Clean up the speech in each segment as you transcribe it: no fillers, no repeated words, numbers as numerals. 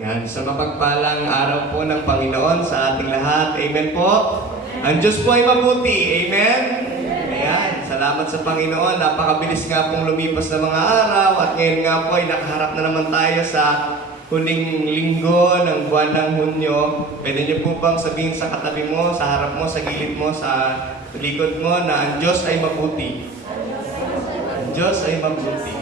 Yan, sa mapagpalang araw po ng Panginoon sa ating lahat. Amen po. Ang Diyos po ay mabuti. Amen? Ayan, salamat sa Panginoon. Napakabilis nga pong lumipas na mga araw at ngayon nga po ay nakaharap na naman tayo sa huling linggo ng buwan ng Hunyo. Pwede niyo po bang sabihin sa katabi mo, sa harap mo, sa gilid mo, sa likod mo na ang Diyos ay mabuti. Ang Diyos ay mabuti.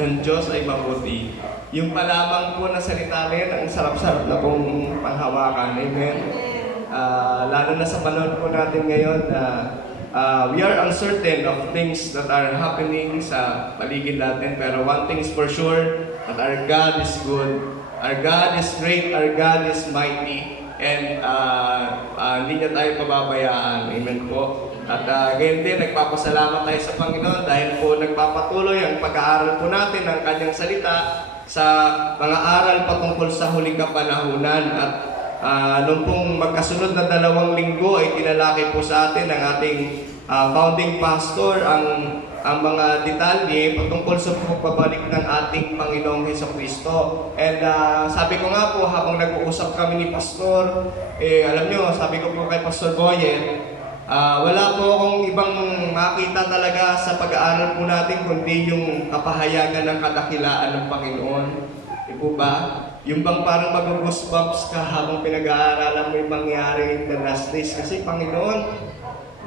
Ang Diyos ay mabuti. Yung palamang po na salita rin, ang sarap-sarap na pong panghawakan. Amen? Lalo na sa panahon po natin ngayon na we are uncertain of things that are happening sa paligid natin. Pero one thing is for sure, that our God is good. Our God is great. Our God is mighty. And hindi niya tayo pababayaan. Amen po. At ganyan din, nagpapasalamat tayo sa Panginoon dahil po nagpapatuloy ang pag-aaral po natin ng Kanyang salita sa mga aral patungkol sa huling kapanahunan. At nung pong magkasunod na 2 linggo ay tinalakay po sa atin ng ating founding pastor ang mga detalye patungkol sa pagbabalik ng ating Panginoong Hesukristo. And sabi ko nga po habang nag-uusap kami ni Pastor, alam nyo, sabi ko po kay Pastor Boyen, wala po akong ibang makita talaga sa pag-aaral po natin kundi yung kapahayagan ng kadakilaan ng Panginoon. Di po ba? Yung bang parang mag-goosebumps ka habang pinag-aaralan mo yung mangyari in the last days. Kasi Panginoon,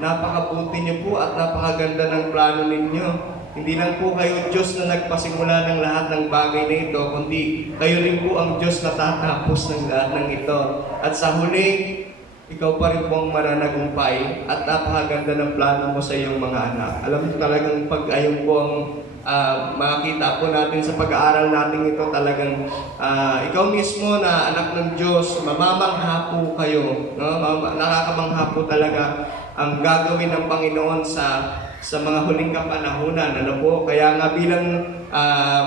napakabuti niyo po at napakaganda ng plano ninyo. Hindi lang po kayo Diyos na nagpasimula ng lahat ng bagay na ito, kundi kayo rin po ang Diyos na tatapos ng lahat ng ito. At sa huli, ikaw pa rin po ang mananagumpay at napakaganda ng plano mo sa iyong mga anak. Alam mo talagang pag ayon po ang makita po natin sa pag-aaral natin ito, talagang ikaw mismo na anak ng Diyos, mamamangha po kayo. No? Nakakamangha po talaga ang gagawin ng Panginoon sa mga huling kapanahunan. Ano po? Kaya nga bilang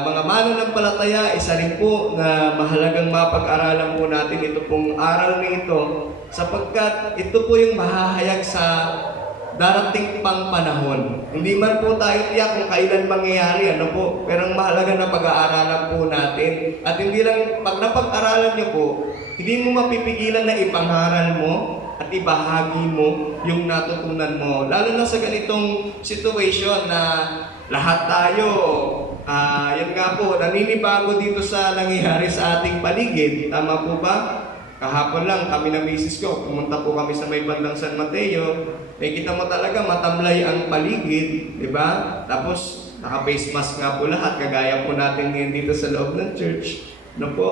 mga mananampalataya, isa rin po na mahalagang mapag-aralan po natin ito pong aral na ito sapagkat ito po yung mahahayag sa darating pang panahon. Hindi man po tayo tiyak kung kailan mangyayari, ano po, pero ang mahalaga na pag-aaralan po natin. At hindi lang, pag napag-aralan nyo po, hindi mo mapipigilan na ipangaral mo at ibahagi mo yung natutunan mo. Lalo na sa ganitong situation na lahat tayo, yan nga po, naninibago dito sa nangyayari sa ating paligid. Tama po ba? Kahapon lang, kami ng misis ko, pumunta po kami sa may bandang San Mateo. Kita mo talaga, matamlay ang paligid, di ba? Tapos, naka-face mask nga po lahat, kagaya po natin ngayon dito sa loob ng church. Ano po?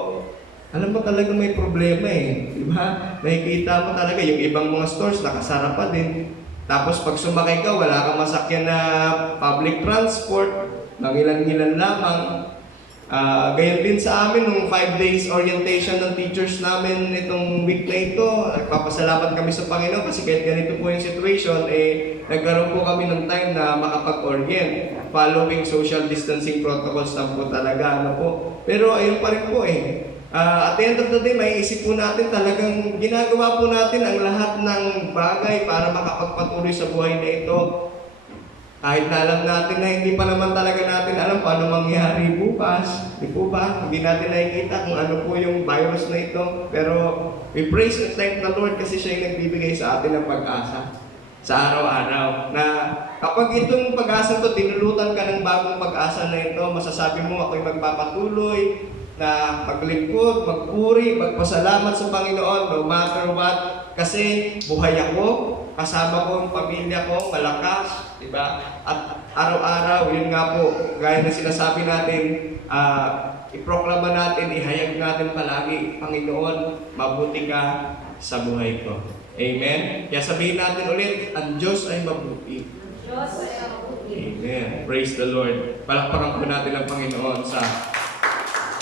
Alam mo talaga may problema di ba? Nakikita mo talaga, yung ibang mga stores, nakasara pa din. Tapos, pag sumakay ka, wala kang masakyan na public transport, nangilan-ngilan lamang. Gayon din sa amin, nung 5 days orientation ng teachers namin itong week na ito, nagpapasalamat kami sa Panginoon kasi kahit ganito po yung situation, nagkaroon po kami ng time na makapag-orient, following social distancing protocols na po talaga, ano po. Pero ayun pa rin po at the end of the day, may isip po natin talagang ginagawa po natin ang lahat ng bagay para makapagpatuloy sa buhay na ito. Kahit na alam natin na hindi pa naman talaga natin alam paano mangyari bukas. Di po ba? Hindi natin nakikita kung ano po yung virus na ito. Pero we praise and thank the Lord kasi siya yung nagbibigay sa atin ng pag-asa sa araw-araw. Na kapag itong pag-asa ito, tinulutan ka ng bagong pag-asa na ito, masasabi mo ako'y magpapatuloy na maglingkod, magpuri, magpasalamat sa Panginoon no matter what. Kasi buhay ako, kasama ko ang pamilya ko, malakas, di ba? At araw-araw, yun nga po, gaya na sinasabi natin, iproklama natin, ihayag natin palagi, Panginoon, mabuti ka sa buhay ko. Amen? Kaya sabihin natin ulit, ang Diyos ay mabuti. Diyos ay mabuti. Amen. Praise the Lord. Palakpakan po natin ang Panginoon sa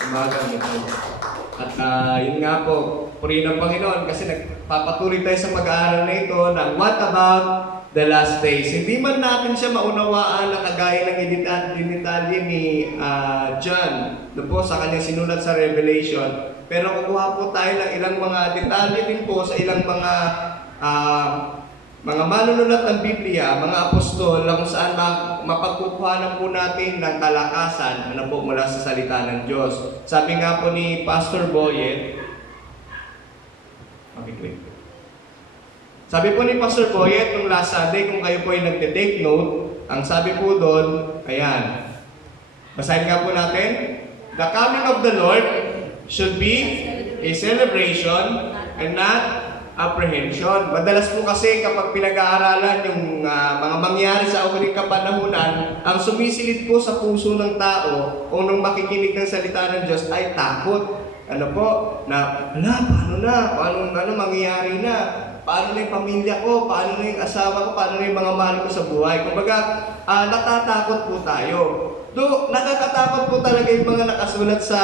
umagang ito. At yun nga po, purihin ng Panginoon kasi nagpapatuloy tayo sa pag-aaral na ito ng what about the last days. Hindi man natin siya maunawaan na kagaya ng dinitalye ni John doon po sa kanyang sinulat sa Revelation. Pero kukuha po tayo ng ilang mga detalye din po sa ilang mga mga manunulat ng Biblia, mga apostol, na kung saan mapagkukuhanan po natin ng kalakasan mula sa salita ng Diyos. Sabi nga po ni Pastor Boyet, sabi po ni Pastor Boyet nung last Sunday, kung kayo po ay nagte-take note, ang sabi po doon, ayan, basahin nga po natin, the coming of the Lord should be a celebration and not apprehension. Madalas po kasi kapag pinag-aaralan yung mga mangyari sa huling kapanahunan, ang sumisilid po sa puso ng tao o nung makikinig ng salita ng Diyos ay takot. Ano po? Paano mangyayari na? Paano na yung pamilya ko? Paano na yung asawa ko? Paano na yung mga mahal ko sa buhay? Kumbaga, natatakot po tayo. Nakakatakot po talaga yung mga nakasulat sa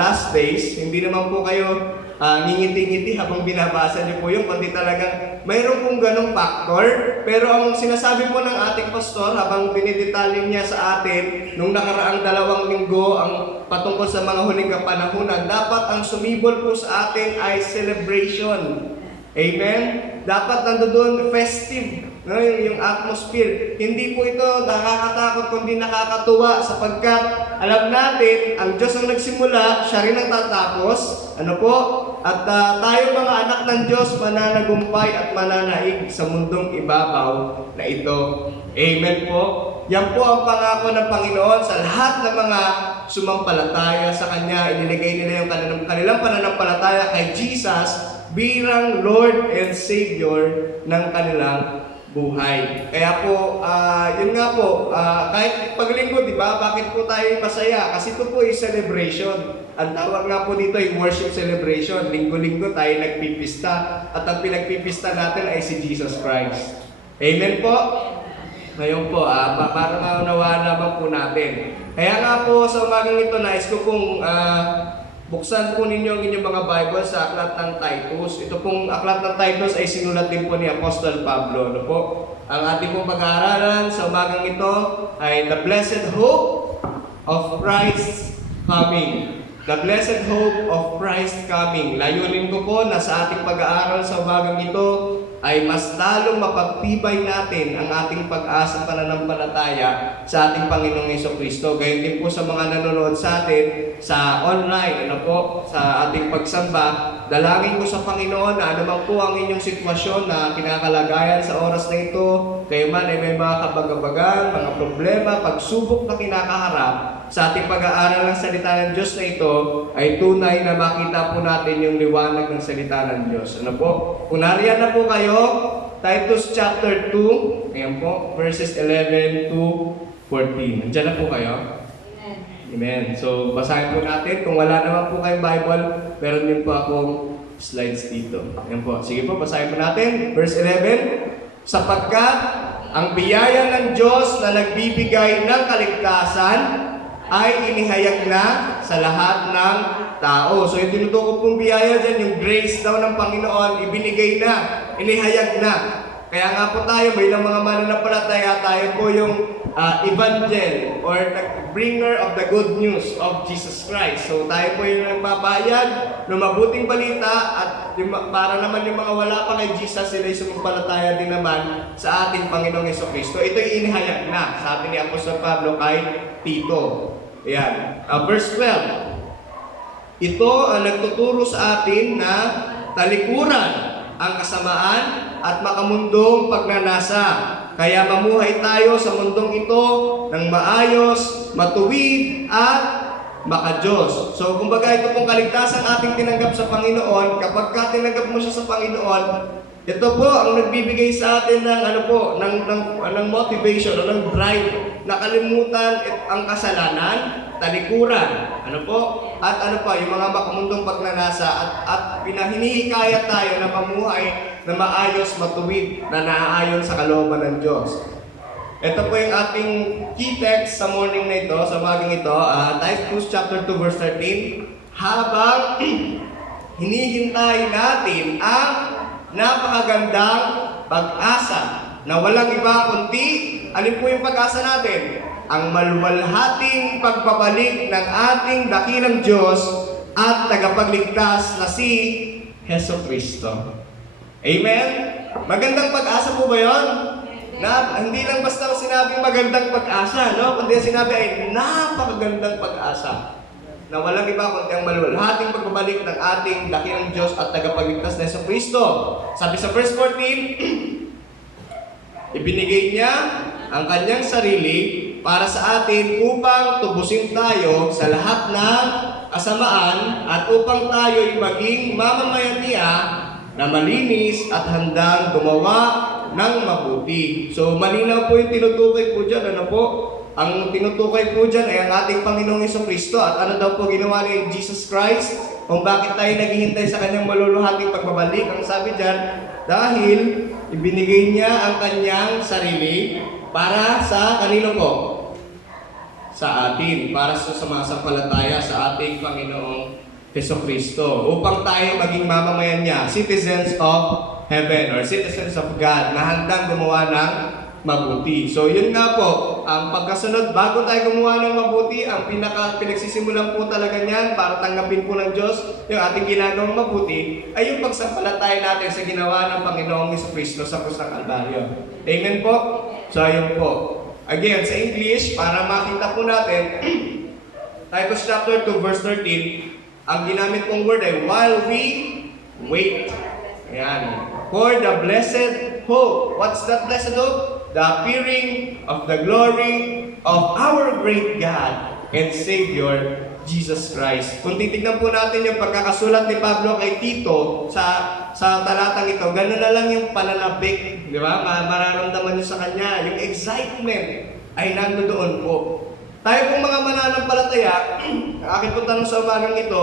last days. Hindi naman po kayo ngingiti-ngiti habang binabasa niyo po yung kundi talagang mayroon pong ganong factor. Pero ang sinasabi po ng ating pastor habang dinidetalye niya sa atin nung nakaraang 2 linggo ang patungkol sa mga huling kapanahunan, dapat ang sumibol po sa atin ay celebration. Amen? Dapat nandoon festive. No, yung atmosphere. Hindi po ito nakakatakot kundi nakakatuwa sapagkat alam natin, ang Diyos ang nagsimula, siya rin ang tatapos. Ano po? At tayo mga anak ng Diyos, mananagumpay at mananaig sa mundong ibabaw na ito. Amen po? Yan po ang pangako ng Panginoon sa lahat ng mga sumampalataya sa Kanya. Iniligay nila yung kanilang pananampalataya kay Jesus bilang Lord and Savior ng kanilang buhay. Kaya po, yun nga po, kahit paglinggo, di ba? Bakit po tayo masaya? Kasi ito po ay celebration. Ang tawag nga po dito ay worship celebration. Linggo-linggo tayo nagpipista at ang pinagpipista natin ay si Jesus Christ. Amen po? Ngayon po, para maunawaan naman po natin. Kaya nga po, sa umagang ito, nais ko pong buksan po ninyo ang inyong mga Bible sa Aklat ng Titus. Ito pong Aklat ng Titus ay sinulat din po ni Apostol Pablo. Ano po? Ang ating pong pag-aaralan sa umagang ito ay The Blessed Hope of Christ's Coming. The Blessed Hope of Christ Coming. Layunin ko po na sa ating pag-aaral sa umagang ito ay mas lalong mapagtibay natin ang ating pag-asa pananampalataya sa ating Panginoong Jesucristo. Gayon din po sa mga nanonood sa atin sa online, sa ating pagsamba. Dalangin ko sa Panginoon na anuman po ang inyong sitwasyon na kinakalagayan sa oras na ito, kayo man ay may mga kabagabagan, mga problema, pagsubok na kinakaharap, sa ating pag-aaral ng salita ng Diyos na ito, ay tunay na makita po natin yung liwanag ng salita ng Diyos. Ano po? Kung nariyan na po kayo, Titus chapter 2, ayan po, verses 11 to 14. Nandiyan na po kayo? Amen. So, basahin po natin. Kung wala naman po kayong Bible, meron din po akong slides dito. Ayan po. Sige po, basahin po natin. Verse 11, sapagkat ang biyaya ng Diyos na nagbibigay ng kaligtasan ay inihayag na sa lahat ng tao. So yung tinutukoy pong biyaya dyan, yung grace daw ng Panginoon, ibinigay na, inihayag na. Kaya nga po tayo, bilang mga mananampalataya, tayo po yung evangel or bringer of the good news of Jesus Christ. So tayo po yung nagpapahayag ng mabuting balita at para naman yung mga wala pa kay Jesus, sila yung sumampalataya din naman sa ating Panginoong Jesucristo. Ito'y inihayag na, sabi ni Apostol Pablo kay Tito. Ayan. Verse 12. Ito ang nagtuturo sa atin na talikuran ang kasamaan at makamundong pagnanasa. Kaya mamuhay tayo sa mundong ito ng maayos, matuwid at makadiyos. So kumbaga ito pong kaligtasan ating tinanggap sa Panginoon, kapag tinanggap mo siya sa Panginoon, ito po ang nagbibigay sa atin ng ng motivation o ng drive na kalimutan ang kasalanan, talikuran, at yung mga makamundong pagnanasa at hinihikayat tayo na mamuhay na maayos, matuwid, na naaayon sa kalooban ng Diyos. Ito po yung ating key text sa morning na ito, sa umagang ito, Titus chapter 2 verse 13. Habang hinihintay natin ang napakagandang pag-asa na walang iba kundi, alin po yung pag-asa natin? Ang maluwalhating pagbabalik ng ating dakilang Diyos at tagapagligtas na si Jesucristo. Amen? Magandang pag-asa po ba yun? Na, hindi lang basta sinabing magandang pag-asa, no? Kundi sinabi ay napakagandang pag-asa. Na walang iba kundi ang malulhating pagbabalik ng ating dakilang Diyos at tagapagligtas na Jesucristo. Sabi sa verse 14, ibinigay niya ang kanyang sarili para sa atin upang tubusin tayo sa lahat ng kasamaan at upang tayo'y maging mamamayan niya na malinis at handang gumawa ng mabuti. So, malinaw po yung tinutukoy po dyan. Ano po? Ang tinutukoy po dyan ay ang ating Panginoong Jesucristo. At ano daw po ginawa ni Jesus Christ? Kung bakit tayo naghihintay sa kanyang maluluhating pagbabalik? Ang sabi dyan, dahil ibinigay niya ang kanyang sarili para sa kanino po? Sa atin. Para sa sumasampalataya sa ating Panginoong Jesucristo. Upang tayo maging mamamayan niya, citizens of heaven or citizens of God na handang gumawa ng mabuti. So yun nga po, ang pagkasunod, bago tayo gumawa ng mabuti, ang pinagsisimulan po talaga niyan para tanggapin po ng Diyos yung ating ginagawang mabuti ay yung pagsampalataya natin sa ginawa ng Panginoong Jesucristo sa krus ng Kalbaryo. Amen po? So ayun po. Again, sa English, para makita po natin, Titus chapter 2 verse 13, ang ginamit pong word ay while we wait. Ayan. For the blessed hope. What's that blessed hope? The appearing of the glory of our great God and Savior, Jesus Christ. Kung titignan po natin yung pagkakasulat ni Pablo kay Tito sa talatang ito, gano'n na lang yung pananabik. Di ba? Mararamdaman nyo sa kanya. Yung excitement ay nandoon po. Tayo pong mga mananampalataya, akin po tanong sa umagang ito,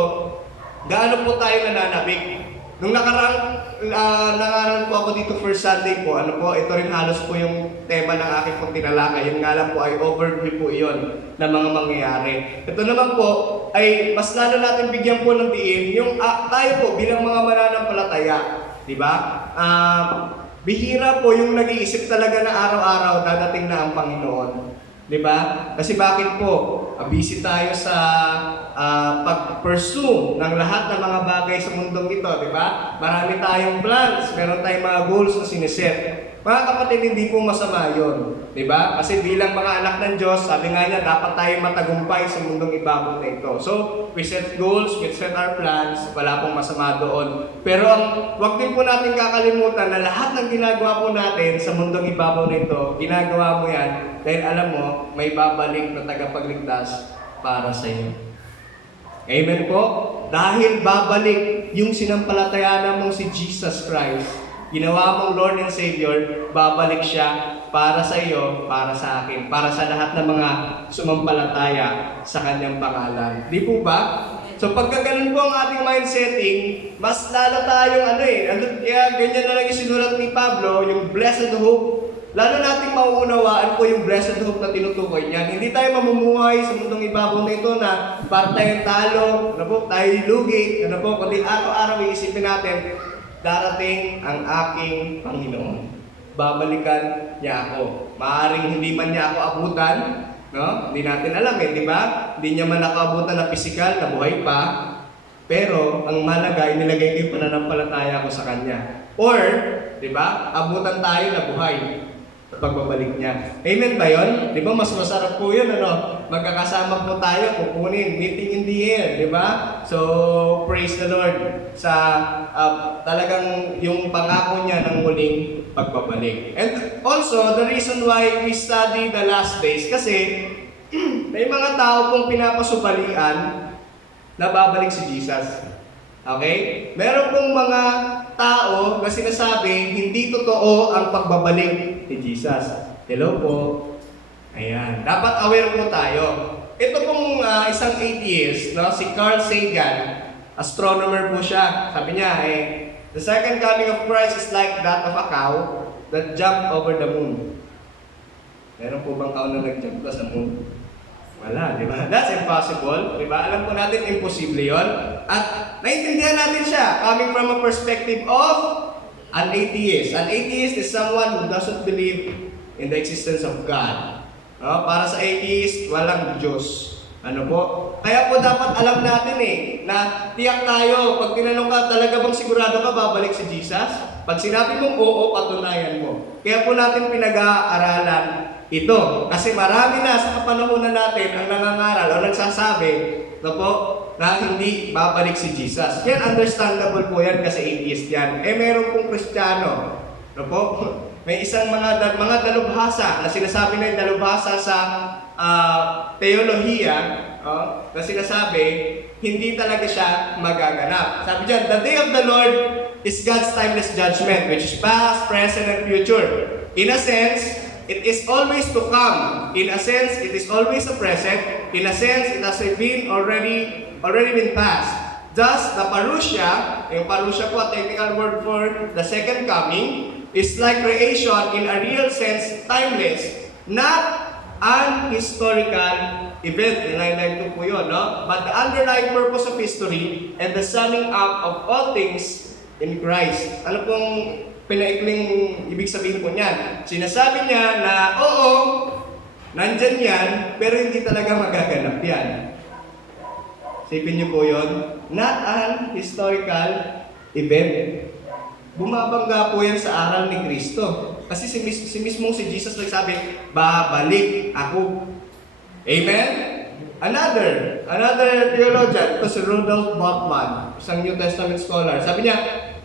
gaano po tayo nananabik? Nung nakaraan po ako dito first Sunday po, ito rin halos po yung tema ng aking pong tinalakay. Yung nga lang po ay overview po iyon ng mga mangyayari. Ito naman po ay mas lalo natin bigyan po ng diin yung tayo po bilang mga mananampalataya. Diba? Bihira po yung nag-iisip talaga na araw-araw dadating na ang Panginoon. Diba? Kasi bakit po? Busy tayo sa pag-pursue ng lahat ng mga bagay sa mundong ito, diba? Marami tayong plans, meron tayong mga goals na siniset. Mga kapatid, hindi po masama yun. Diba? Kasi bilang mga anak ng Diyos, sabi nga niya, dapat tayo matagumpay sa mundong ibabaw na ito. So, we set goals, we set our plans, wala pong masama doon. Pero wag din po natin kakalimutan na lahat ng ginagawa po natin sa mundong ibabaw na ito, ginagawa mo yan dahil alam mo, may babalik na tagapagligtas para sa iyo. Amen po? Dahil babalik yung sinampalatayanan mong si Jesus Christ, ginawa mong Lord and Savior, babalik siya para sa iyo, para sa akin, para sa lahat ng mga sumampalataya sa kanyang pangalan. Di po ba? So pagka ganun po ang ating mindsetting, mas lalo tayong kaya ganyan na lang yung sinulat ni Pablo, yung blessed hope. Lalo nating mauunawaan po yung blessed hope na tinutukoy niyan. Hindi tayo mamumuhay sa mundong ibabaw na ito na para tayong talo, tayo lugi, kundi araw-araw iisipin natin, darating ang aking Panginoon. Babalikan niya ako. Maaring hindi man niya ako abutan, no? Hindi natin alam di ba? Hindi niya man ako abutan na pisikal, na buhay pa. Pero ang mahalaga, inilagay ko yung pananampalataya ko sa Kanya. Or, di ba? Abutan tayo na buhay sa pagbabalik niya. Amen ba yun? Di ba mas masarap po yun, magkakasama po tayo, kukunin, meeting in the air, di ba? So, praise the Lord sa talagang yung pangako niya ng muling pagbabalik. And also, the reason why we study the last days, kasi may mga tao pong pinapasubalian na babalik si Jesus. Okay? Meron pong mga tao na sinasabi, hindi totoo ang pagbabalik ni Jesus. Hello po. Ayan. Dapat aware po tayo. Ito pong isang atheist, si Carl Sagan, astronomer po siya. Sabi niya, the second coming of Christ is like that of a cow that jumped over the moon. Meron po bang cow na nag-jump sa moon? Wala, di ba? That's impossible, di ba? Alam po natin, imposible yon. At naintindihan natin siya, coming from a perspective of an atheist. An atheist is someone who doesn't believe in the existence of God. Para sa atheist, walang Diyos. Ano po? Kaya po dapat alam natin na tiyak tayo, pag tinanong ka, talaga bang sigurado ka babalik si Jesus? Pag sinabi mong oo, patunayan mo. Kaya po natin pinag-aaralan ito. Kasi marami na sa kapanahunan natin ang nangangaral o nagsasabi na hindi babalik si Jesus. Yan, understandable po yan kasi atheist yan. Meron pong Kristiyano. May isang mga dalubhasa na sinasabi na yung dalubhasa sa teolohiya na sinasabi, hindi talaga siya magaganap. Sabi dyan, the day of the Lord is God's timeless judgment, which is past, present, and future. In a sense, it is always to come. In a sense, it is always a present. In a sense, it has been already been past. Thus, the parousia, yung parousia po, technical word for the second coming, is like creation in a real sense, timeless, not an historical event. Inline-line po yun, no? But the underlying purpose of history and the summing up of all things in Christ. Ano pong pinaikling ibig sabihin po niyan? Sinasabi niya na, oo, nandyan yan, pero hindi talaga magaganap yan. Sipin niyo po yun, not an historical event. Bumabangga po yan sa aral ni Kristo. Kasi si mismong si Jesus nagsabi, babalik ako. Amen? Another theologian, ito si Rudolf Bultmann, isang New Testament scholar. Sabi niya,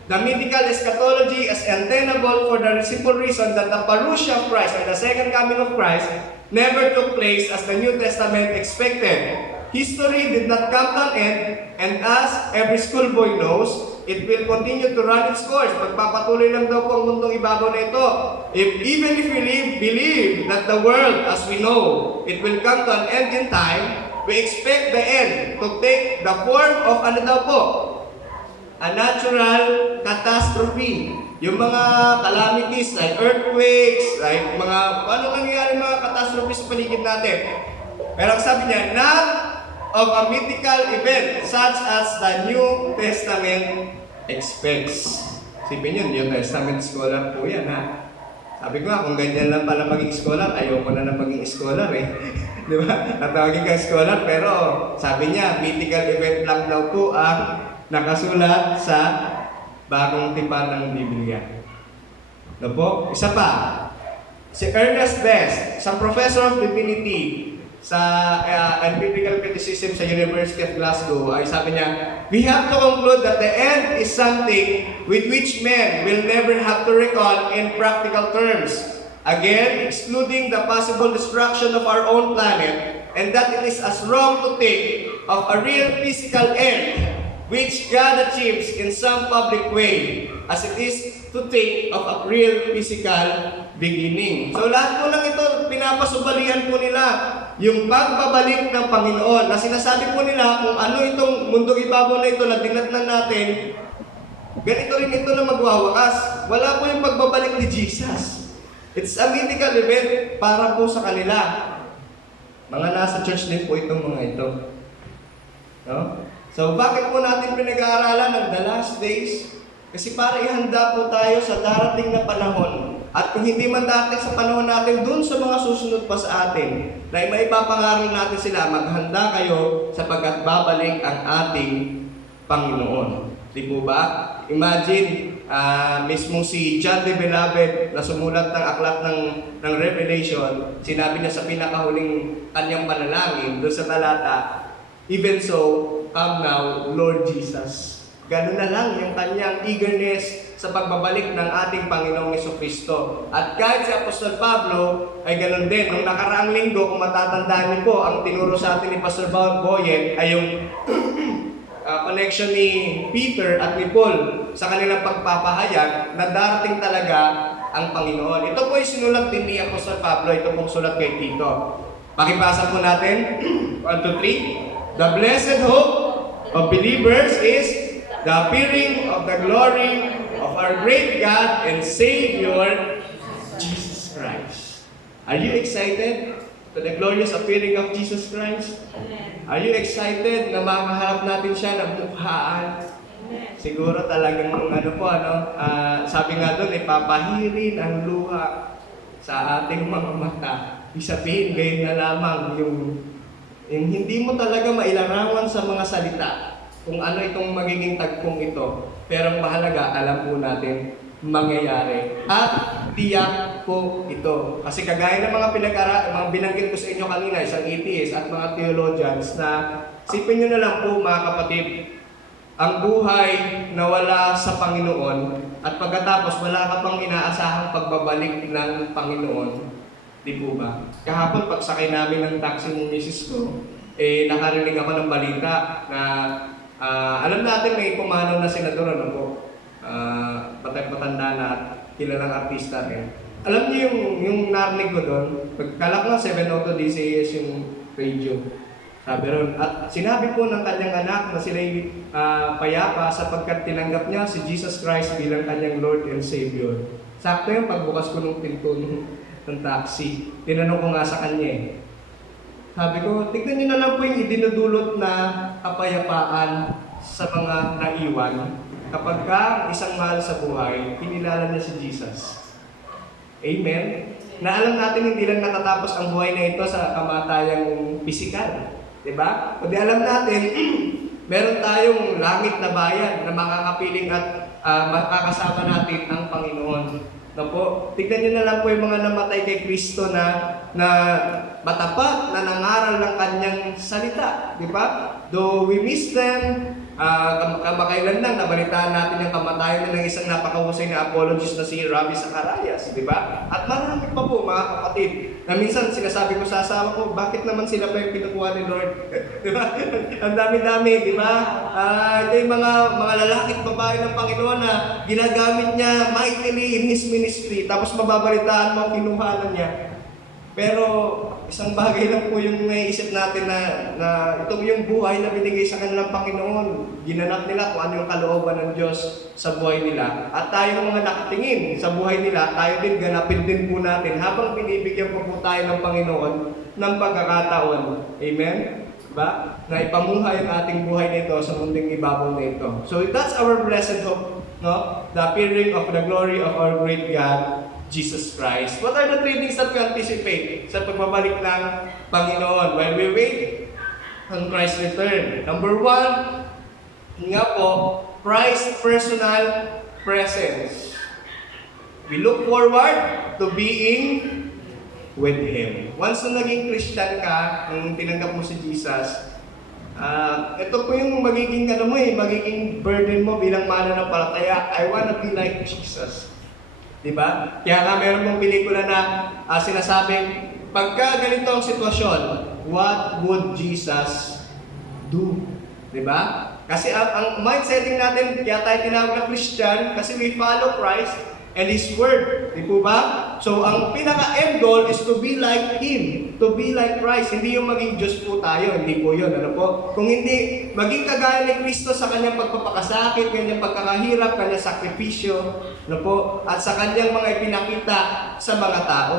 the mythical eschatology is untenable for the simple reason that the parousia of Christ, or the second coming of Christ, never took place as the New Testament expected. History did not come to an end, and as every schoolboy knows, it will continue to run its course. Magpapatuloy lang daw po ang mundong ibabaw na ito. Even if we believe that the world as we know, it will come to an end in time, we expect the end to take the form of ano daw po? A natural catastrophe. Yung mga calamities like earthquakes, like mga ano nangyayari mga catastrophe sa paligid natin. Pero ang sabi niya, not of a mythical event such as the New Testament expects. Sipin yun, New Testament scholar po yan, ha? Sabi ko kung ganyan lang pala maging scholar, ayoko na maging scholar Di ba? Natawagin kang scholar, pero sabi niya, mythical event lang daw po ang nakasulat sa bagong tipan ng Biblia. No po? Isa pa, si Ernest Best, isang professor of divinity sa Biblical Criticism sa University of Glasgow, ay sabi niya, we have to conclude that the end is something with which men will never have to reckon in practical terms. Again, excluding the possible destruction of our own planet, and that it is as wrong to think of a real physical end which God achieves in some public way as it is to think of a real physical beginning. So lahat po lang ito, pinapasubalian po nila yung pagbabalik ng Panginoon na sinasabi po nila kung ano itong mundong ibabaw na ito na dinatnan natin, ganito rin ito na magwawakas. Wala po yung pagbabalik ni Jesus. It's a mythical event para po sa kanila. Mga nasa church din po itong mga ito. No? So bakit po natin pinag-aaralan ng the last days? Kasi para ihanda po tayo sa darating na panahon. At kung hindi man dati sa panahon natin, dun sa mga susunod pa sa atin, na maipapangaral natin sila, maghanda kayo sapagkat babalik ang ating Panginoon. Di po ba? Imagine, mismo si John the Beloved na sumulat ng aklat ng Revelation, sinabi niya sa pinakahuling kanyang panalangin, doon sa talata, even so, come now, Lord Jesus. Ganun na lang yung kanyang eagerness sa pagbabalik ng ating Panginoong Jesucristo. At kahit si Apostol Pablo ay ganun din. Nung nakaraang linggo, kung matatandaan niyo po, ang tinuro sa atin ni Pastor Boyet ay yung connection ni Peter at ni Paul sa kanilang pagpapahayag na darating talaga ang Panginoon. Ito po ay sinulat din ni Apostol Pablo. Ito pong sulat kay Tito. Pakibasa po natin. 1, 2, 3. The blessed hope of believers is the appearing of the glory of our great God and Savior, Jesus Christ. Are you excited to the glorious appearing of Jesus Christ? Amen. Are you excited na makaharap natin siya ng mukhaan? Siguro talagang sabi nga doon, ipapahirin ang luha sa ating mga mata. Isabihin, gayon na lamang yung yung hindi mo talaga mailarawan sa mga salita kung ano itong magiging tagpong ito. Pero ang mahalaga, alam po natin, mangyayari. At tiyak po ito. Kasi kagaya ng mga binanggit ko sa inyo kanina, isang atheist at mga theologians na sipin nyo na lang po mga kapatid, ang buhay na wala sa Panginoon at pagkatapos wala ka pang inaasahang pagbabalik ng Panginoon. Di po ba? Kahapon pagsakay namin ng taxi ng misis ko, nakarinig ako ng balita na alam natin may pumanaw na senador, ano po? Patay-patanda na at kilalang artista rin. Alam niyo yung narinig ko doon, pagkala ko nga 702 DCS yung radio. Sabi ron, at sinabi po ng kanyang anak na sila'y payapa sapagkat tinanggap niya si Jesus Christ bilang kanyang Lord and Savior. Sakto yung pagbukas ko ng pinto ng taxi. Tinanong ko nga sa kanya eh. Sabi ko, tignan niyo na lang po yung idinudulot na kapayapaan sa mga naiwan kapag ka isang mahal sa buhay, kinilala niya si Jesus. Amen? Na alam natin hindi lang natatapos ang buhay na ito sa kamatayang pisikal. Diba? Kundi alam natin, meron tayong langit na bayan na makakapiling at makakasama natin ang Panginoon. Na po, tignan nyo na lang po yung mga namatay kay Kristo na matapat, na nangaral ng kanyang salita. Diba? Though we miss them, kamakailan lang, nabalitaan natin yung kamatayan ng isang napakahusay na apologist na si Ravi Zacharias, di ba? At marami pa po mga kapatid, na minsan sinasabi ko sa asawa ko, bakit naman sila pa yung pinukuha ni Lord? Di ba? Ang dami-dami, di ba? Ito yung mga lalaki at babae ng Panginoon na ginagamit niya mightily in His ministry, tapos mababalitaan mo, kinuha na niya. Pero isang bagay lang po yung naiisip natin na ito yung buhay na binigay sa kanilang Panginoon. Ginanap nila kung ano yung kalooban ng Diyos sa buhay nila. At tayo mga nakatingin sa buhay nila, tayo din ganapin din po natin habang binibigyan po tayo ng Panginoon ng pagkakataon. Amen? Diba? Na ipamuhay ang ating buhay nito sa munding ibabaw na ito. So that's our blessed hope, no? The appearing of the glory of our great God, Jesus Christ. What are the three things that we anticipate sa pagbabalik ng Panginoon while we wait on Christ's return? Number one, nga po, Christ's personal presence. We look forward to being with Him. Once na naging Christian ka, nung tinanggap mo si Jesus, ito po yung magiging magiging burden mo bilang mananampalataya. I wanna be like Jesus. Diba? Kaya nga meron mong pelikula na sinasabing, pagka ganito ang sitwasyon, what would Jesus do? Diba? Kasi ang mindsetting natin, kaya tayo tinawag na Christian, kasi we follow Christ and His Word. Di po ba? So, ang pinaka-end goal is to be like Him. To be like Christ. Hindi yung maging Diyos po tayo. Hindi po yun. Ano po? Kung hindi, maging kagaya ni Kristo sa kanyang pagpapakasakit, kanyang pagkakahirap, kanyang sakripisyo, ano po? At sa kanyang mga ipinakita sa mga tao.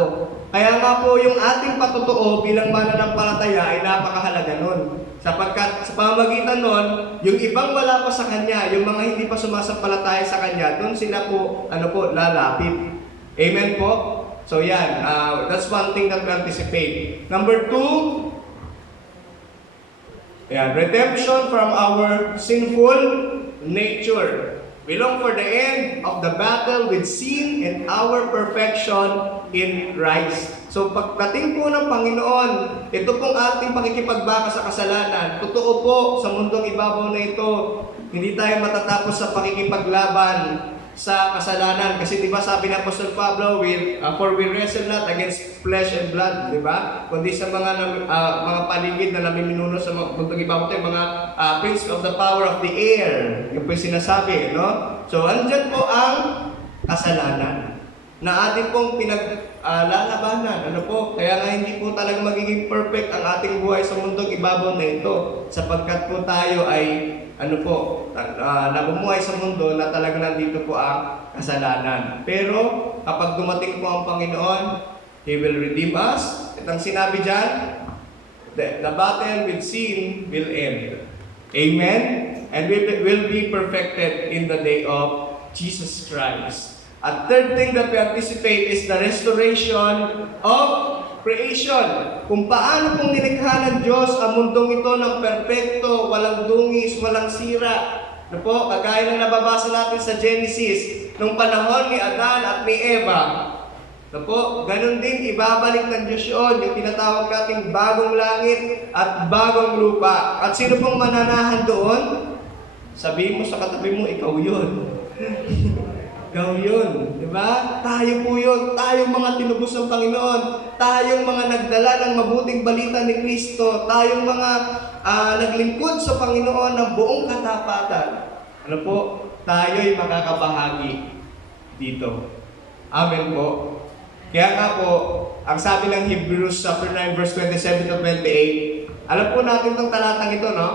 Kaya nga po, yung ating patotoo bilang mananampalataya ay napakahalaga nun. Sapagkat sa pamamagitan nun, yung ibang wala pa sa Kanya, yung mga hindi pa sumasampalataya sa Kanya, doon sila po, lalapit. Amen po? So yan, that's one thing that we anticipate. Number two, redemption from our sinful nature. We long for the end of the battle with sin and our perfection in Christ. So pagdating po ng Panginoon, ito pong ating pakikipagbaka sa kasalanan. Totoo po, sa mundong ibabaw na ito, hindi tayo matatapos sa pakikipaglaban sa kasalanan. Kasi di ba sabi ng Apostol Pablo, for we wrestle not against flesh and blood, di ba? Kundi sa mga paligid na namiminuno sa mundong ibabaw ito, yung mga prince of the power of the air. Yung po yung sinasabi, no? So andyan po ang kasalanan na ating pong lalabanan. Ano po? Kaya nga hindi po talaga magiging perfect ang ating buhay sa mundong ibabaw na ito. Sapagkat po tayo ay nabumuhay sa mundo na talaga nandito po ang kasalanan. Pero kapag dumating po ang Panginoon, He will redeem us. At ang sinabi dyan, the battle with sin will end. Amen? And we will be perfected in the day of Jesus Christ. At third thing that we anticipate is the restoration of creation. Kung paano pong nilikha ng Diyos ang mundong ito ng perpekto, walang dungis, walang sira. Ano po, kagaya ng nababasa natin sa Genesis, nung panahon ni Adan at ni Eva. Ano po, ganun din ibabalik ng Diyos yun, yung tinatawag nating bagong langit at bagong lupa. At sino pong mananahan doon? Sabihin mo sa katabi mo, ikaw yun. Ikaw yun, di ba? Tayo po yun. Tayong mga tinubos ng Panginoon. Tayong mga nagdala ng mabuting balita ni Kristo. Tayong mga naglingkod sa Panginoon ng buong katapatan. Ano po? Tayo'y makakabahagi dito. Amen po. Kaya nga po, ang sabi ng Hebrews chapter 9 verse 27 to 28, alam po natin itong talatang ito, no?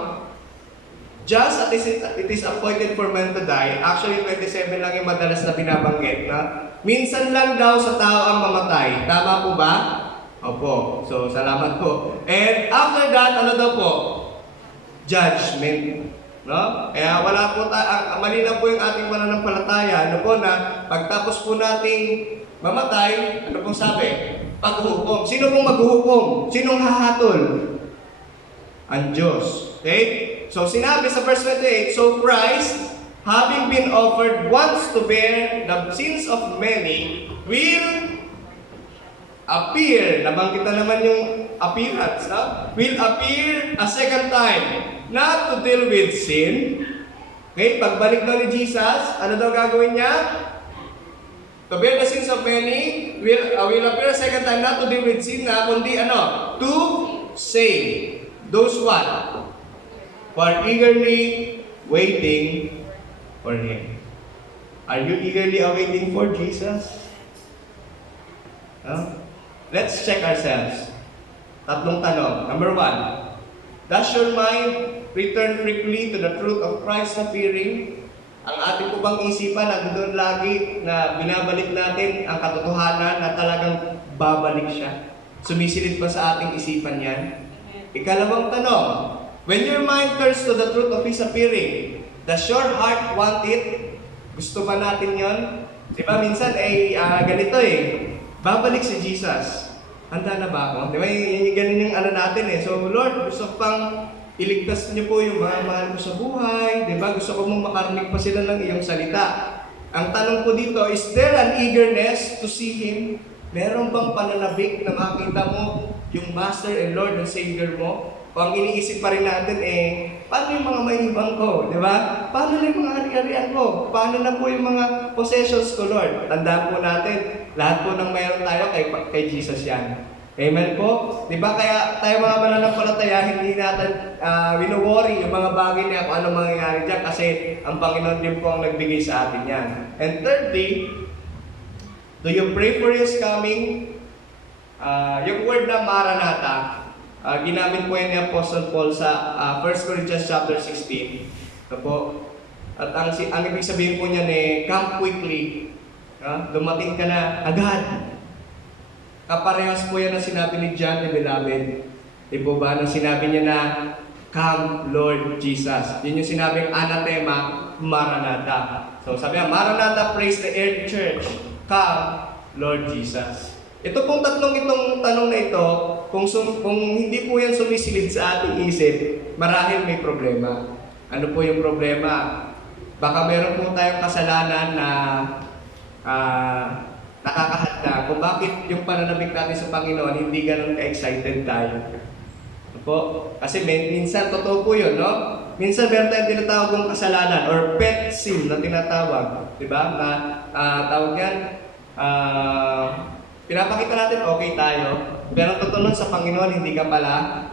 Just as it is appointed for men to die, actually 27 lang yung madalas na binabanggit, na minsan lang daw sa tao ang mamatay. Tama po ba? Opo. So, salamat po. And after that, ano daw po? Judgment. No? Kaya wala po mali na po yung ating pananampalataya. Ano po na pagtapos po nating mamatay, ano pong sabi? Paghuhukom. Sino pong maghuhukom? Sinong hahatol? Ang Diyos. Okay? So sinabi sa verse 28, so Christ, having been offered once to bear the sins of many, will appear. Nabanggit na naman yung appearance. No? Will appear a second time. Not to deal with sin. Okay? Pagbalik daw ni Jesus, ano daw gagawin niya? To bear the sins of many, will appear a second time, not to deal with sin, kundi ano? To save those what? Who are eagerly waiting for Him. Are you eagerly awaiting for Jesus? Let's check ourselves. Tatlong tanong. Number 1, does your mind return quickly to the truth of Christ's appearing? Ang ating po bang isipan na doon lagi na binabalik natin ang katotohanan na talagang babalik siya? Sumisilid ba sa ating isipan yan? Ikalawang tanong, when your mind turns to the truth of His appearing, does your heart want it? Gusto ba natin yon? Di ba minsan ganito babalik si Jesus. Handa na ba ako? Di ba ganun yung ano natin So Lord, gusto ko pang iligtas niyo po yung mga mahal ko sa buhay. Di ba? Gusto ko mong makarinig pa sila ng iyong salita. Ang tanong ko dito, is there an eagerness to see Him? Meron bang pananabik na makita mo yung Master and Lord and Savior mo? O ang iniisip pa rin natin paano yung mga maibang ko? Di ba? Paano na yung mga ari-arian ko? Paano na po yung mga possessions ko, Lord? Tandaan po natin, lahat po ng mayroon tayo kay Jesus yan. Amen po? Di ba kaya tayo mga mananampalataya, hindi natin wino-worry yung mga bagay na kung anong mangyayari dyan kasi ang Panginoon din po ang nagbigay sa atin yan. And thirdly, do you pray for His coming? Yung word na Maranatha, ginamit po yan ni Apostle Paul sa 1 Corinthians chapter 16. Ito po. At ang ibig sabihin po niyan come quickly. Dumating ka na agad. Kaparehas po yan ang sinabi ni John the Beloved. Di po ba? Nang sinabi niya na, come Lord Jesus. Yun yung sinabing anathema, Maranatha. So sabi niya, Maranatha, praise the early church. Come Lord Jesus. Ito pong itong tanong na ito, kung hindi po yan sumisilid sa ating isip, marahil may problema. Ano po yung problema? Baka meron po tayong kasalanan na nakakahanda kung bakit yung pananabik natin sa Panginoon hindi ganun ka-excited tayo. Po? Kasi minsan totoo po yun, no? Minsan meron tayong tinatawag ng kasalanan or pet sin na tinatawag. Diba? Na tawag yan, pinapakita natin okay tayo, pero totoo nun sa Panginoon hindi ka pala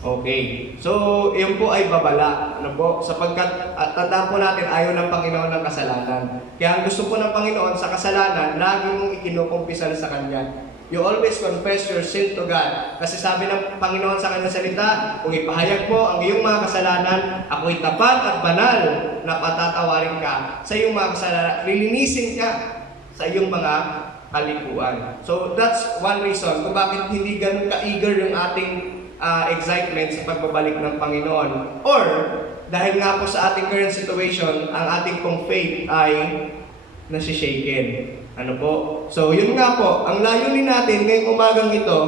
okay. So, yun po ay babala. Ano po? Sapagkat tandaan po natin, ayaw ng Panginoon ng kasalanan. Kaya ang gusto po ng Panginoon sa kasalanan, lagi mong ikinukumpisan sa Kanya. You always confess your sin to God. Kasi sabi ng Panginoon sa Kanyang salita, kung ipahayag mo ang iyong mga kasalanan, ako'y tapat at banal na patatawarin ka sa iyong mga kasalanan. Lilinisin ka sa iyong mga kalikuan. So, that's one reason kung bakit hindi ganun ka-eager yung ating excitement sa pagbabalik ng Panginoon. Or, dahil nga po sa ating current situation, ang ating pong faith ay nasishaken. Ano po? So, yun nga po, ang layunin natin ngayong umagang ito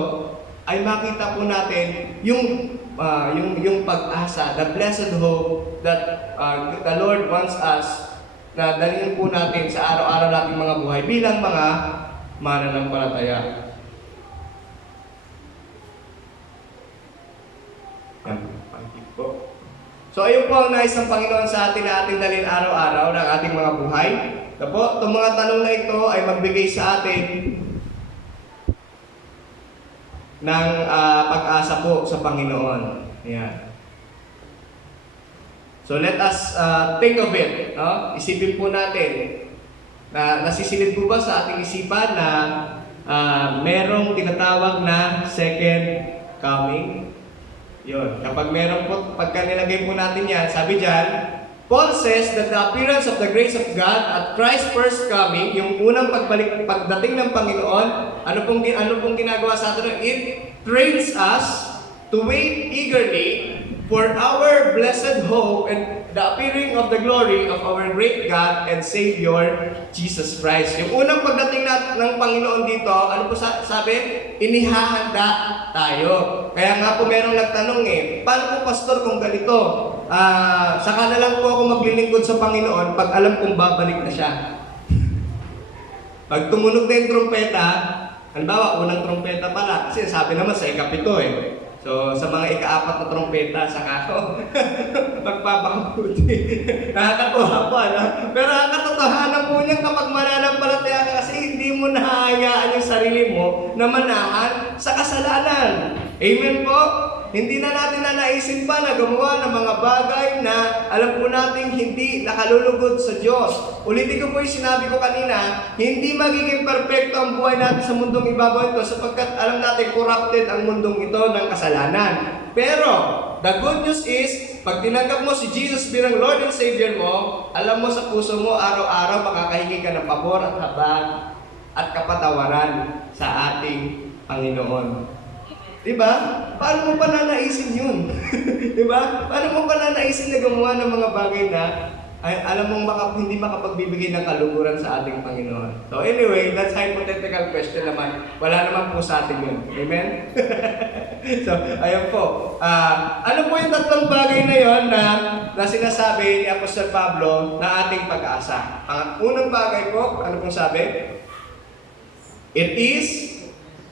ay makita po natin yung pag-asa, the blessed hope that the Lord wants us na dalhin po natin sa araw-araw nating mga buhay bilang mga mananampalataya. Yan, pangkip po. So ayun po ang nais ng Panginoon sa atin na ating dalhin araw-araw ng ating mga buhay. So po, itong mga tanong na ito ay magbigay sa atin ng pag-asa po sa Panginoon. Ayan. So let us think of it. No? Isipin po natin na nasisilid po ba sa ating isipan na merong tinatawag na second coming? Yun. Kapag meron po, pagka nilagay po natin yan, sabi dyan, Paul says that the appearance of the grace of God at Christ's first coming, yung unang pagdating ng Panginoon, ano pong ginagawa sa atin? It trains us to wait eagerly for our blessed hope and the appearing of the glory of our great God and Savior, Jesus Christ. Yung unang pagdating ng Panginoon dito, ano po sabi? Inihahanda tayo. Kaya nga po merong nagtanong paano po pastor kung ganito? Saka na lang po ako maglilingkod sa Panginoon pag alam kong babalik na siya. Pag tumunog na yung trumpeta, halimbawa, unang trumpeta pala, kasi sabi naman sa ikapito So, sa mga ika-4 na trumpeta, saka ako magpapakabuti. Nakakatuwa po, no? Pero ang katotohanan po niyan kapag mananampalataya ka kasi hindi mo nahahayaan yung sarili mo na manahan sa kasalanan. Amen po? Hindi na natin nanaisin pa na gumawa ng mga bagay na alam po natin hindi nakalulugod sa Diyos. Ulitin ko po yung sinabi ko kanina, hindi magiging perfecto ang buhay natin sa mundong ibabaw ito sapagkat alam natin corrupted ang mundong ito ng kasalanan. Pero, the good news is, pag tinanggap mo si Jesus bilang Lord and Savior mo, alam mo sa puso mo, araw-araw makakahingi ka ng pabor at habag at kapatawaran sa ating Panginoon. Diba? Paano mo pa nanaisin yun? Diba? Paano mo pa nanaisin na gumawa ng mga bagay na alam mong hindi makapagbibigay ng kaluguran sa ating Panginoon? So anyway, that's hypothetical question naman. Wala naman po sa atin yun. Amen? So, ayun po. Ano po yung tatlong bagay na yun na sinasabi ni Apostol Pablo na ating pag-asa? Ang unang bagay po, ano pong sabi? It is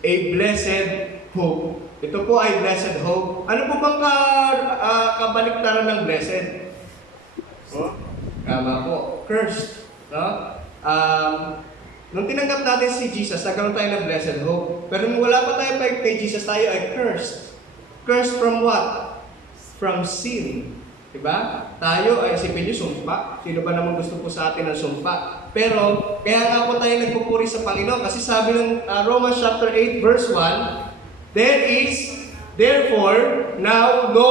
a blessed hope. Ito po ay blessed hope. Ano po bang kabaliktaran ng blessed? Tama po. Cursed. No? Nung tinanggap natin si Jesus, nagkaroon tayo ng blessed hope. Pero nung wala pa tayo kay Jesus, tayo ay cursed. Cursed from what? From sin. Diba? Tayo ay isipin nyo, sumpa. Sino ba naman gusto po sa atin ng sumpa? Pero, kaya nga po tayo nagpupuri sa Panginoon. Kasi sabi ng Romans chapter 8 verse 1, there is, therefore, now no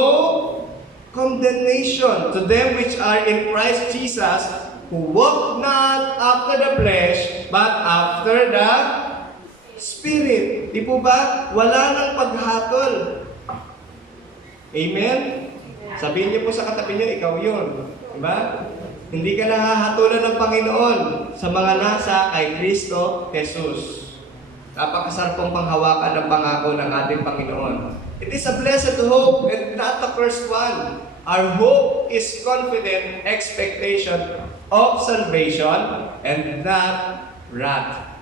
condemnation to them which are in Christ Jesus, who walk not after the flesh, but after the Spirit. Di po ba? Wala nang paghatol. Amen? Sabihin niyo po sa katabi niyo, ikaw yun. Diba? Hindi ka nahahatulan ng Panginoon sa mga nasa kay Kristo Jesus. Napakasarap pong panghawakan ng pangako ng ating Panginoon. It is a blessed hope and not a cursed one. Our hope is confident expectation of salvation and not wrath.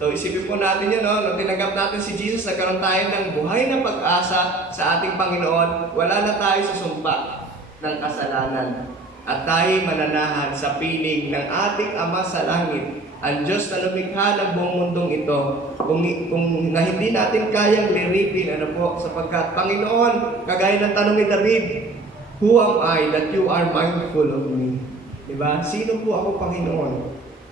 So isipin po natin yun, no? Nung tinanggap natin si Jesus, nagkaroon tayo ng buhay na pag-asa sa ating Panginoon. Wala na tayo sa sumpa ng kasalanan. At tayo mananahan sa piling ng ating Ama sa langit. Ang Diyos na lumikha ng buong mundong ito, kung na hindi natin kayang liripin, sapagkat Panginoon, kagaya ng tanong ni David, who am I that you are mindful of me? Diba? Sino po ako, Panginoon?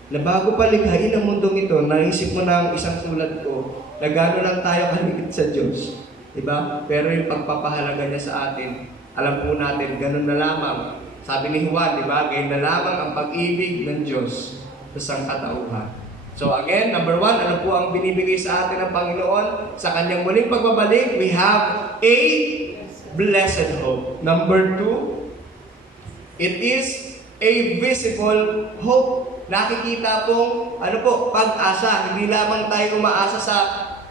Na bago pa likhain ang mundong ito, naisip mo na ang isang sulat ko, na gano'n lang tayo kaligid sa Diyos. Diba? Pero yung pagpapahalaga niya sa atin, alam po natin, gano'n na lamang. Sabi ni Juan, diba? Ganyan na lamang ang pag-ibig ng Diyos sa sangkatauhan. So again, number 1, ano po ang binibigay sa atin ng Panginoon? Sa kanyang muling pagbabalik, we have a blessed hope. Number 2, it is a visible hope. Nakikita pong, pag-asa. Hindi lamang tayo umaasa sa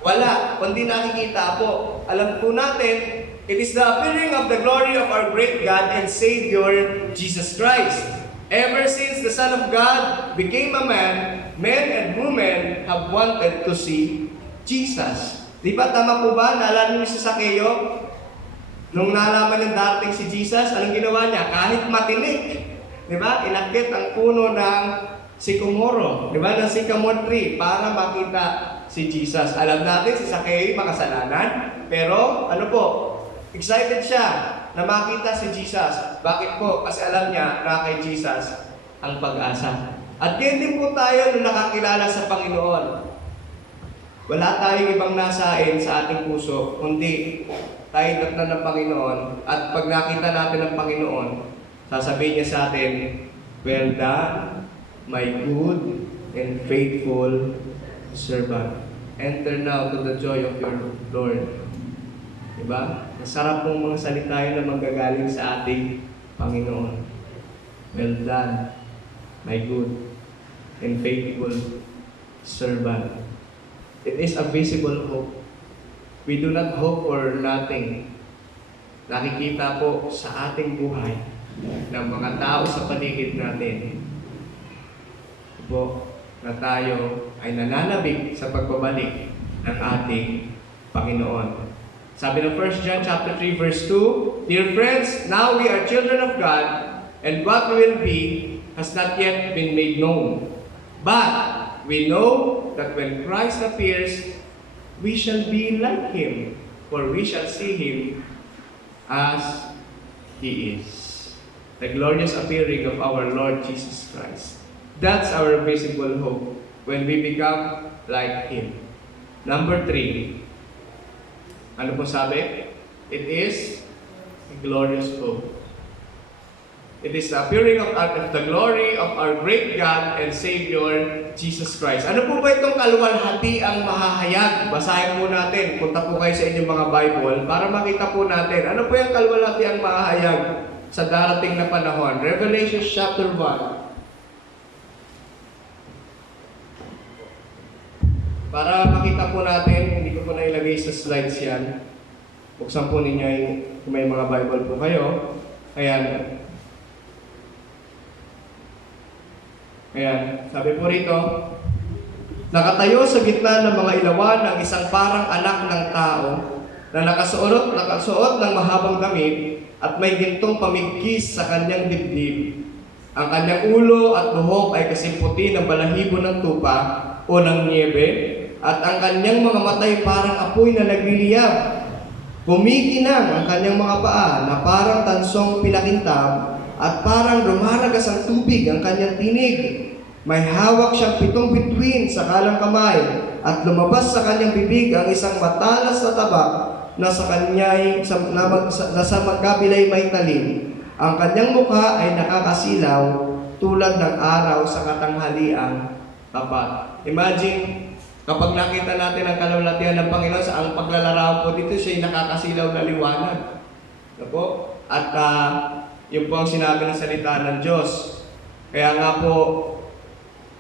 Wala, kundi nakikita po. Alam po natin, it is the appearing of the glory of our great God and Savior, Jesus Christ. Ever since the Son of God became a man, men and women have wanted to see Jesus. Di ba, tama po ba? Naalala niyo si Zaccheo? Nung nalaman niyang darating si Jesus, anong ginawa niya? Kahit matinik, di ba? Inakit ang puno ng sycamore, di ba? Ng sycamore tree para makita si Jesus. Alam natin si Zaccheo makasalanan, pero ano po? Excited siya na makita si Jesus. Bakit po? Kasi alam niya na kay Jesus ang pag-asa. At yan din po tayo nung nakakilala sa Panginoon. Wala tayong ibang nasain sa ating puso, kundi tayo datnan ng Panginoon. At pag nakita natin ang Panginoon, sasabihin niya sa atin, "Well done, my good and faithful servant. Enter now to the joy of your Lord." Diba? Masarap pong mga salita yun na manggagaling sa ating Panginoon. "Well done, my good and faithful servant." It is a visible hope. We do not hope for nothing. Nakikita po sa ating buhay ng mga tao sa paligid natin po na tayo ay nananabik sa pagbabalik ng ating Panginoon. Sabi ng 1 John chapter 3 verse 2, "Dear friends, now we are children of God, and what we will be has not yet been made known. But we know that when Christ appears, we shall be like Him, for we shall see Him as He is." The glorious appearing of our Lord Jesus Christ. That's our visible hope when we become like Him. Number 3. Ano po sabi? It is a glorious hope. It is the appearing of the glory of our great God and Savior, Jesus Christ. Ano po ba itong kaluwalhati ang mahahayag? Basahin po natin. Punta po kayo sa inyong mga Bible para makita po natin. Ano po yung kaluwalhati ang mahahayag sa darating na panahon? Revelation chapter 1. Para makita po natin, hindi ko po na ilagay sa slides yan. Buksan po ninyo kung may mga Bible po kayo. Ayan. Ayan, sabi po rito, "Nakatayo sa gitna ng mga ilawan ng isang parang anak ng tao na nakasuot ng mahabang damit at may gintong pamigkis sa kanyang dibdib. Ang kanyang ulo at buhok ay kasing puti ng balahibo ng tupa o ng niebe, at ang kanyang mga matay parang apoy na nagliliyab. Kumikinang ang kanyang mga paa na parang tansong pinakintab, at parang rumaragas ang tubig ang kanyang tinig. May hawak siyang 7 bituin sa kalang kamay, at lumabas sa kanyang bibig ang isang matalas na tabak na sa magkabilay may talim. Ang kanyang mukha ay nakakasilaw tulad ng araw sa katanghaliang tapat." Imagine, kapag nakita natin ang kalulatian ng Panginoon, sa ang paglalarawan po dito, siya ay nakakasilaw na liwanag. Ano At yun po ang sinabi ng salita ng Diyos. Kaya nga po,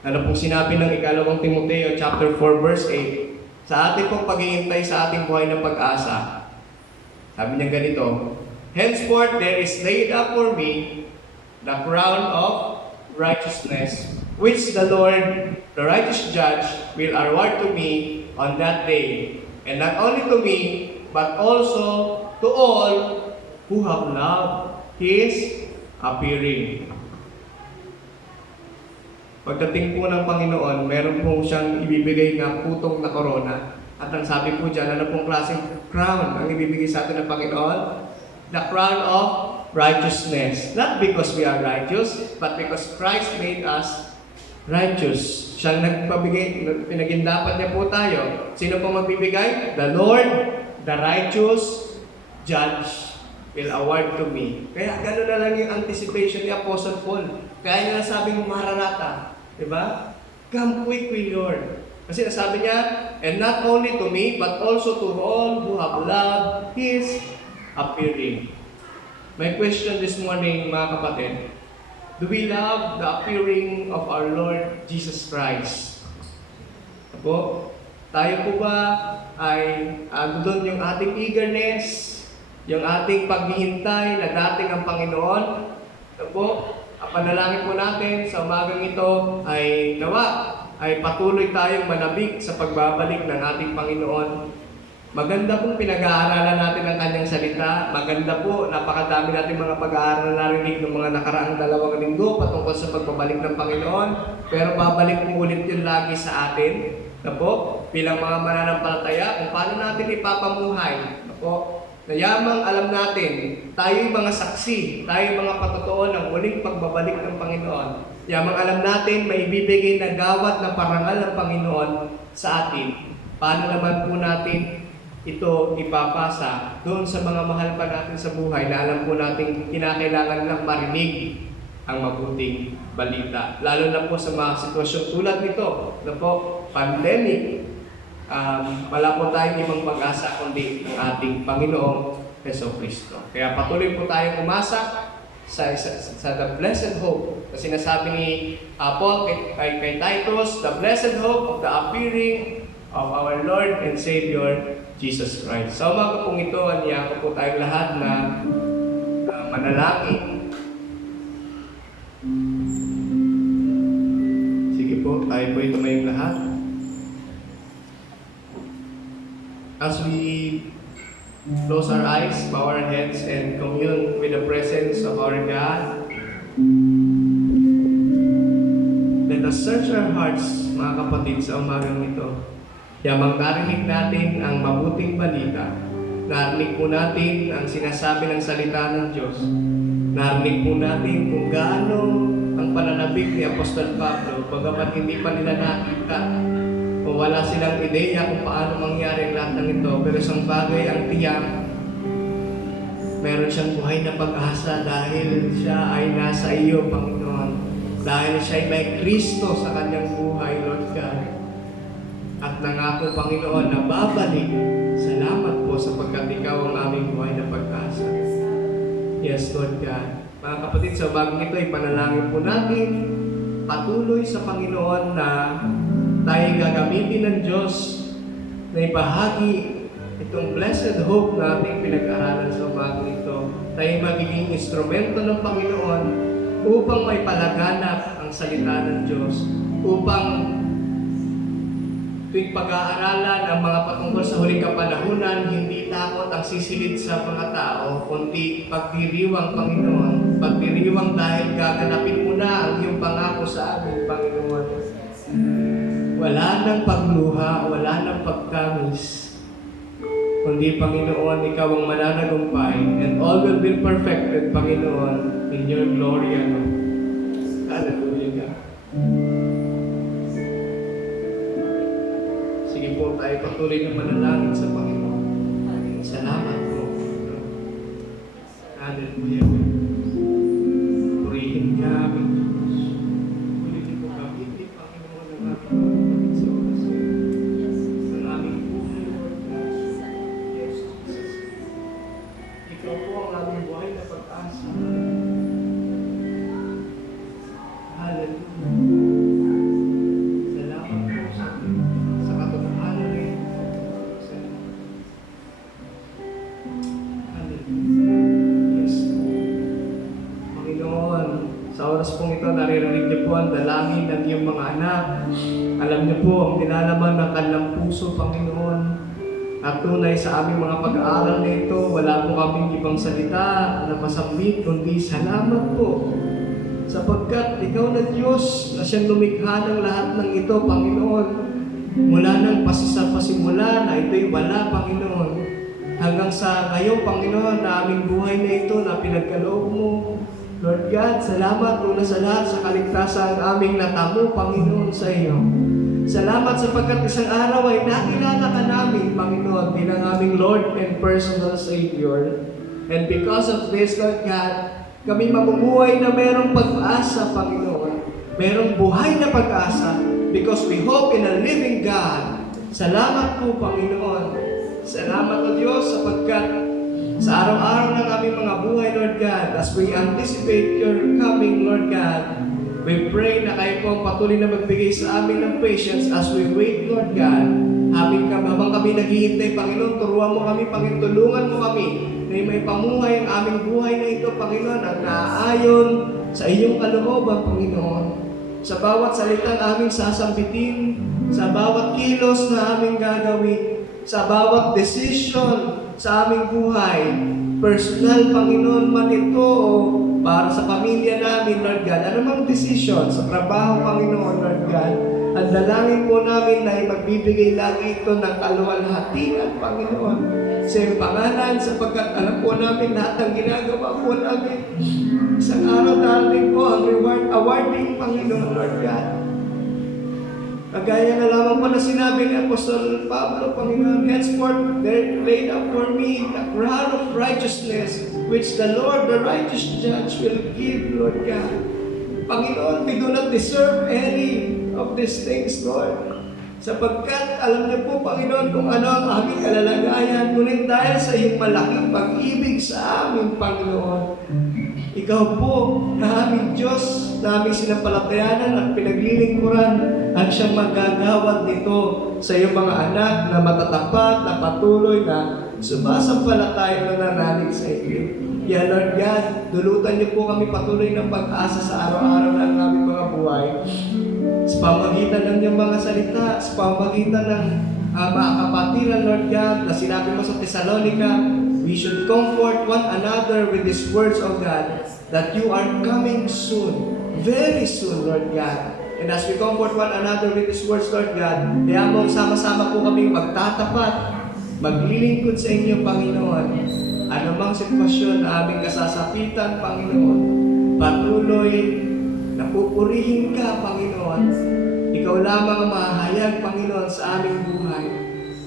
ano pong sinabi ng ikalawang Timoteo chapter 4 verse 8, sa ating pong paghihintay sa ating buhay ng pag-asa, sabi niya ganito, "Henceforth there is laid up for me the crown of righteousness, which the Lord, the righteous judge, will award to me on that day, and not only to me, but also to all who have loved His appearing." Pagdating po ng Panginoon, meron po siyang ibibigay na putong na korona. At ang sabi po dyan, ano pong klaseng crown ang ibibigay sa atin ng Panginoon? The crown of righteousness. Not because we are righteous, but because Christ made us righteous. Siyang nagpabigay, pinagindapat niya po tayo. Sino po magbibigay? The Lord, the righteous judge, will award to me. Kaya gano'n na lang yung anticipation ni Apostle Paul. Kaya niya nasabing Maranatha. Diba? "Come quickly, Lord." Kasi nasabi niya, "And not only to me, but also to all who have loved His appearing." My question this morning, mga kapatid, do we love the appearing of our Lord Jesus Christ? Apo? Tayo po ba ay doon yung ating eagerness, yung ating paghihintay na dating ang Panginoon? Ito po, ang panalangin po natin sa umagang ito ay nawa ay patuloy tayong manabik sa pagbabalik ng ating Panginoon. Maganda pong pinag-aaralan natin ang kanyang salita. Maganda po, napakadami natin mga pag-aaral na narinig ng mga nakaraang 2 linggo patungkol sa pagbabalik ng Panginoon. Pero babalik po ulit yun lagi sa atin. Na po, bilang mga mananampalataya, kung paano natin ipapamuhay. Na po, na yamang alam natin, tayo'y mga saksi, tayo'y mga patotoo ng muling pagbabalik ng Panginoon. Yamang alam natin, may ibibigay na gawad na parangal ng Panginoon sa atin. Paano naman po natin ito ipapasa doon sa mga mahal pa natin sa buhay na alam po natin kinakailangan lang marinig ang mabuting balita. Lalo na po sa mga sitwasyon tulad nito, na po, pandemic, wala po tayong ibang pag-asa kundi ang ating Panginoong Jesucristo. Kaya patuloy po tayong umasa sa the blessed hope na sinasabi ni Paul kay Titus, the blessed hope of the appearing of our Lord and Savior, Jesus Christ. Sa umaga pong ito, aniya ko po tayong lahat na manalangin. Sige po, tayo po tumayong lahat. As we close our eyes, bow our heads, and commune with the presence of our God. Let us search our hearts, mga kapatid, sa umagang ito. Yamang narinig natin ang mabuting balita. Narinig po natin ang sinasabi ng salita ng Diyos. Narinig po natin kung gaano ang pananabik ni Apostol Pablo, bagamat hindi pa nila nakita o wala silang ideya kung paano mangyari ang lahat ng ito. Pero isang bagay ang tiyak, meron siyang buhay na pag-asa dahil siya ay nasa iyo, Panginoon. Dahil siya ay may Kristo sa kanyang buhay, Lord God. At nangako, Panginoon, na babalik. Salamat po sapagkat ikaw ang aming buhay na pag-asa. Yes, Lord God. Mga kapatid, sa bagong ito, ipanalangin po natin patuloy sa Panginoon na tayo gagamitin ng Diyos na ibahagi itong blessed hope na ating pinag-aralan sa umagang ito. Tayo magiging instrumento ng Panginoon upang may palaganap ang salita ng Diyos, upang tuwing pag-aaralan ang mga patungkol sa huling kapanahunan, hindi takot ang sisilid sa mga tao, kundi pagdiriwang, Panginoon. Pagdiriwang dahil gaganapin mo na ang iyong pangako sa amin, Panginoon. Wala nang pagluha, wala nang pagtamis, kundi, Panginoon, ikaw ang mananagumpay, and all will be perfected, Panginoon, in your glory. Hallelujah, God. Sige po, tayo patuloy na manalangin sa Panginoon. Salamat po. Hallelujah. Purihin ka, aming Diyos. Purihin po kami, Panginoon, ng aming sa oras ng aming buhay, Lord God. Yes, Jesus. Ikaw po ang aming buhay na pag-asa. Hallelujah. Salamat po sa katotohanan rin. Hallelujah. Yes po. Panginoon, sa oras pong ito, naririnig niyo po ang dalangin ng iyong mga anak. Alam niyo po ang nilalaman ng kanilang puso, Panginoon. At tunay sa aming mga pag-aaral na ito, wala po kaming ibang salita na masambit, kundi salamat po. Sapagkat ikaw na Diyos na siyang lumikha ng lahat ng ito, Panginoon. Mula ng pasimula na ito'y wala, Panginoon. Hanggang sa ngayon, Panginoon, na aming buhay na ito na pinagkaloob mo. Lord God, salamat una sa lahat sa kaligtasan aming natamo, Panginoon, sa iyo. Salamat sapagkat isang araw ay nakilala ka namin, Panginoon, bilang aming Lord and personal Savior. And because of this, Lord God, kami mamumuhay na merong pag-asa, Panginoon. Merong buhay na pag-asa because we hope in a living God. Salamat po, Panginoon. Salamat o Diyos sapagkat sa araw-araw ng aming mga buhay, Lord God, as we anticipate your coming, Lord God, we pray na kayo po patuloy na magbigay sa amin ng patience as we wait, Lord God, Habang kami naghihintay, Panginoon, turuan mo kami, Panginoon, tulungan mo kami na may pamuhay ang aming buhay na ito, Panginoon, at naayon sa iyong kalooban, Panginoon. Sa bawat salitang aming sasambitin, sa bawat kilos na aming gagawin, sa bawat decision sa aming buhay, personal, Panginoon, man ito o para sa pamilya namin, Lord God, anumang decision sa trabaho, Panginoon, Lord God, ang dalangin po namin na magbibigay lagi ito ng kaluwalhatian, Panginoon, sa iyong pangalan, sapagkat alam po namin lahat ng ginagawa po namin. Isang araw darating po ang awarding, Panginoon, Lord God. Kagaya na lamang po na sinabi ni Apostol Pablo, Panginoon, henceforth there laid up for me the crown of righteousness, which the Lord, the righteous judge, will give, Lord God. Panginoon, we do not deserve any of these things, Lord. Sapagkat alam niyo po, Panginoon, kung ano ang aming kalalagayan, ngunit dahil sa iyong malaking pag-ibig sa amin, Panginoon, ikaw po na aming Diyos, na aming sinampalatayanan at pinaglilingkuran at siyang magagawad nito sa iyong mga anak na matatapat, na patuloy, na sumasampalataya na nanalig sa iyo. Ya Lord God, dulutan niyo po kami patuloy ng pag-asa sa araw-araw ng aming mga buhay. Sa pamagitan ng iyong mga salita, sa pamagitan ng mga kapatiran, Lord God, na sinabi mo sa Thessalonica, we should comfort one another with these words of God, that you are coming soon, very soon, Lord God. And as we comfort one another with these words, Lord God, kaya mo sama-sama po kami magtatapat, maglilingkod sa inyo, Panginoon. Anumang sitwasyon na aming kasasapitan, Panginoon, patuloy na pupurihin ka, Panginoon. Ikaw lamang ang mahayag, Panginoon, sa aming buhay.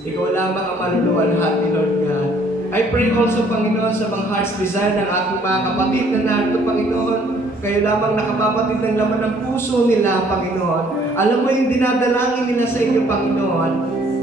Ikaw lamang ang maluluwalhati, Lord God. I pray also, Panginoon, sa mga heart's desire ng aking mga kapatid na narito, Panginoon. Kayo lamang nakapapatid ng laman ng puso nila, Panginoon. Alam mo yung dinadalangin nila sa inyo, Panginoon.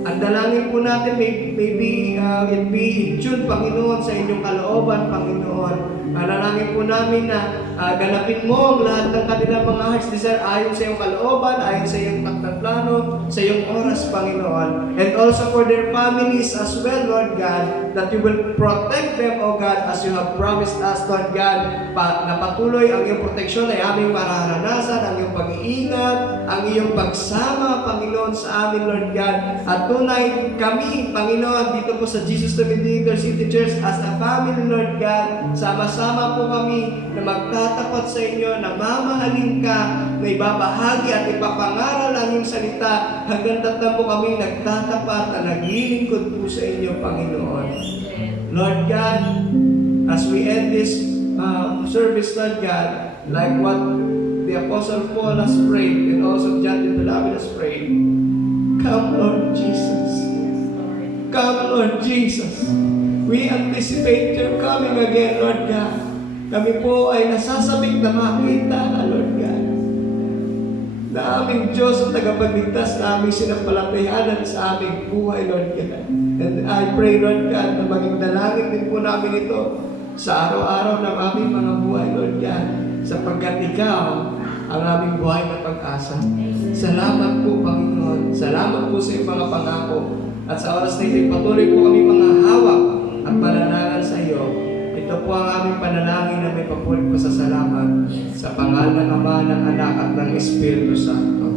Ang dalangin po natin, maybe it be in tune, Panginoon, sa inyong kalooban, Panginoon. Manalangin po namin na ganapin mo ang lahat ng kanilang mga heart's desire ayon sa iyong kalooban, ayon sa iyong takdang plano, sa iyong oras, Panginoon. And also for their families as well, Lord God, that you will protect them, O God, as you have promised us, Lord God, na patuloy ang iyong proteksyon ay aming mararanasan, ang iyong pag-iingat, ang iyong pagsama, Panginoon, sa amin, Lord God. At tunay kami, Panginoon, dito po sa Jesus the Mediator City Church as a family, Lord God, sama-sama po kami na magtatapat sa inyo, na mamahalin ka, na ibabahagi at ipapangaral ang iyong salita hanggang tatamo kami nagtatapat at naglilingkod po sa inyo, Panginoon. Lord God, as we end this service, Lord God, like what the Apostle Paul has prayed and also John the Beloved has prayed, come, Lord Jesus. Come, Lord Jesus. We anticipate your coming again, Lord God. Kami po ay nasasabik na makita ka, Lord God, na aming Diyos ang tagapagligtas na aming sinampalatayanan sa aming buhay, Lord God. And I pray, Lord God, na maging dalangin din po namin ito sa araw-araw ng aming mga buhay, Lord God, sapagkat ikaw ang aming buhay na pag-asa. Salamat po, Panginoon. Salamat po sa iyong mga pangako. At sa oras na ito, patuloy po kami mga hawak at pananalan sa iyo. Ito po ang aming panalangin na may papuri po sa salamat sa pangalan ng Ama, ng Anak at ng Espiritu Santo.